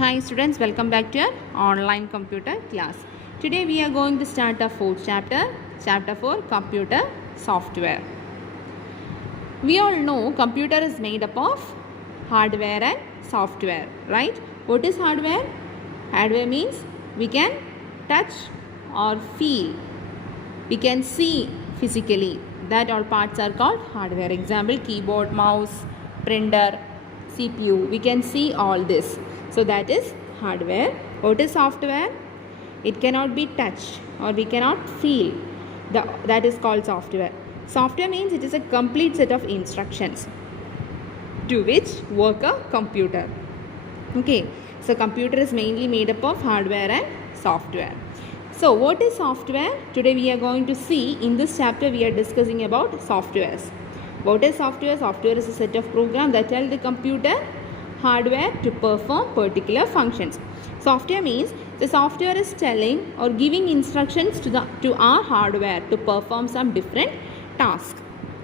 Hi students, welcome back to our online computer class. Today we are going to start our fourth chapter, chapter 4, computer software. We all know computer is made up of hardware and software, right? What is hardware? Hardware means we can touch or feel. We can see physically. That all parts are called hardware. Example, keyboard, mouse, printer, CPU. We can see all this. So that is hardware. What is software? It cannot be touched or we cannot feel. That is called software. Software means it is a complete set of instructions to which work a computer. Okay. So computer is mainly made up of hardware and software. So what is software? Today we are going to see in this chapter we are discussing about softwares. What is software? Software is a set of programs that tell the computer hardware to perform particular functions. Software means the software is telling or giving instructions to our hardware to perform some different task.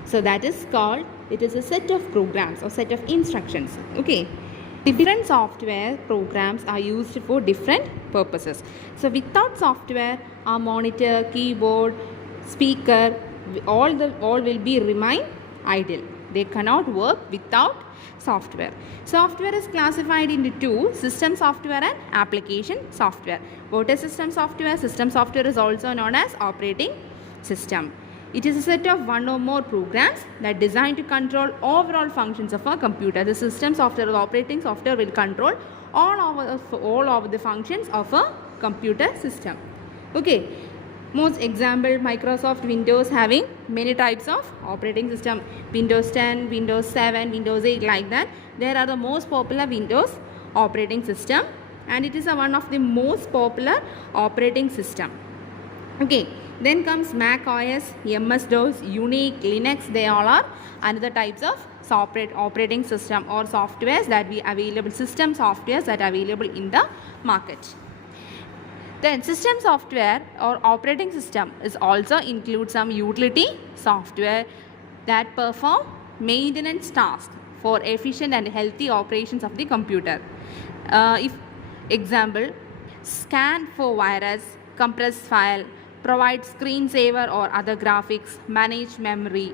So that is called, it is a set of programs or set of instructions. Okay. Different software programs are used for different purposes. So without software, our monitor, keyboard, speaker, all will be remain idle. They cannot work without software. Software is classified into two: system software and application software. What is system software? System software is also known as operating system. It is a set of one or more programs that are designed to control overall functions of a computer. The system software or operating software will control all of the functions of a computer system. Okay. Most example, Microsoft Windows having many types of operating system. Windows 10, Windows 7, Windows 8, like that. There are the most popular Windows operating system, and it is one of the most popular operating system. Okay. Then comes Mac OS, MS-DOS, Unix, Linux. They all are another types of operating system or softwares that we available, system softwares that are available in the market. Then system software or operating system is also include some utility software that perform maintenance tasks for efficient and healthy operations of the computer. If example, scan for virus, compress file, provide screensaver or other graphics, manage memory.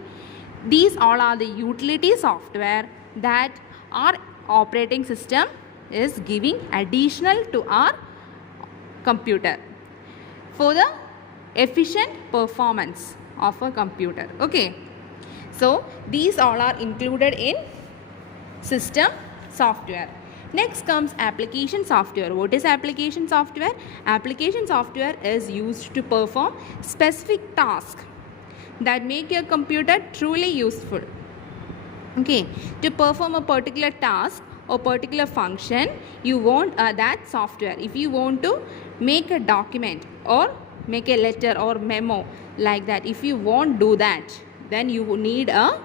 These all are the utility software that our operating system is giving additional to our computer for the efficient performance of a computer. Okay. So these all are included in system software. Next comes application software. What is application software? Application software is used to perform specific tasks that make your computer truly useful. Okay. To perform a particular task or particular function, you want that software. If you want to make a document or make a letter or memo like that, if you won't do that, then you need a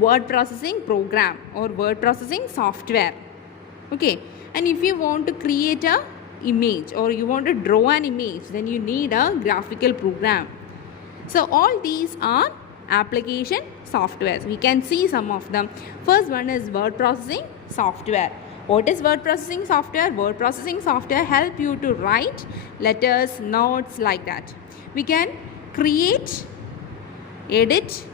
word processing program or word processing software. Okay. And if you want to create a image or you want to draw an image, then you need a graphical program. So all these are application softwares. We can see some of them. First one is word processing software. What is word processing software? Word processing software help you to write letters, notes, like that. We can create, edit,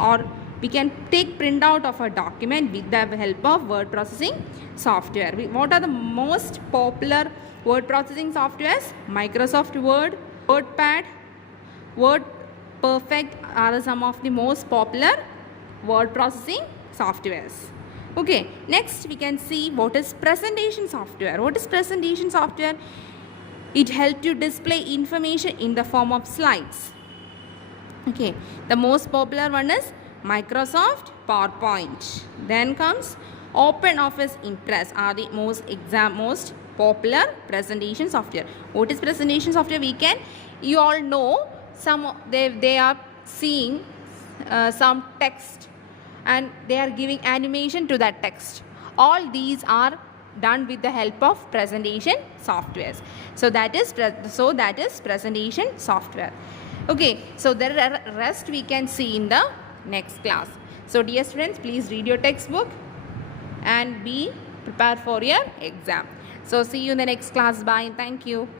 or we can take printout of a document with the help of word processing software. What are the most popular word processing softwares? Microsoft Word, WordPad, Word Perfect are some of the most popular word processing softwares. Okay, next we can see what is presentation software. What is presentation software? It helps you display information in the form of slides. Okay, the most popular one is Microsoft PowerPoint. Then comes OpenOffice Impress are the most popular presentation software. What is presentation software? You all know they are seeing some text and they are giving animation to that text. All these are done with the help of presentation softwares. So that is presentation software. Okay, so the rest we can see in the next class. So dear students, please read your textbook and be prepared for your exam. So see you in the next class. Bye. Thank you.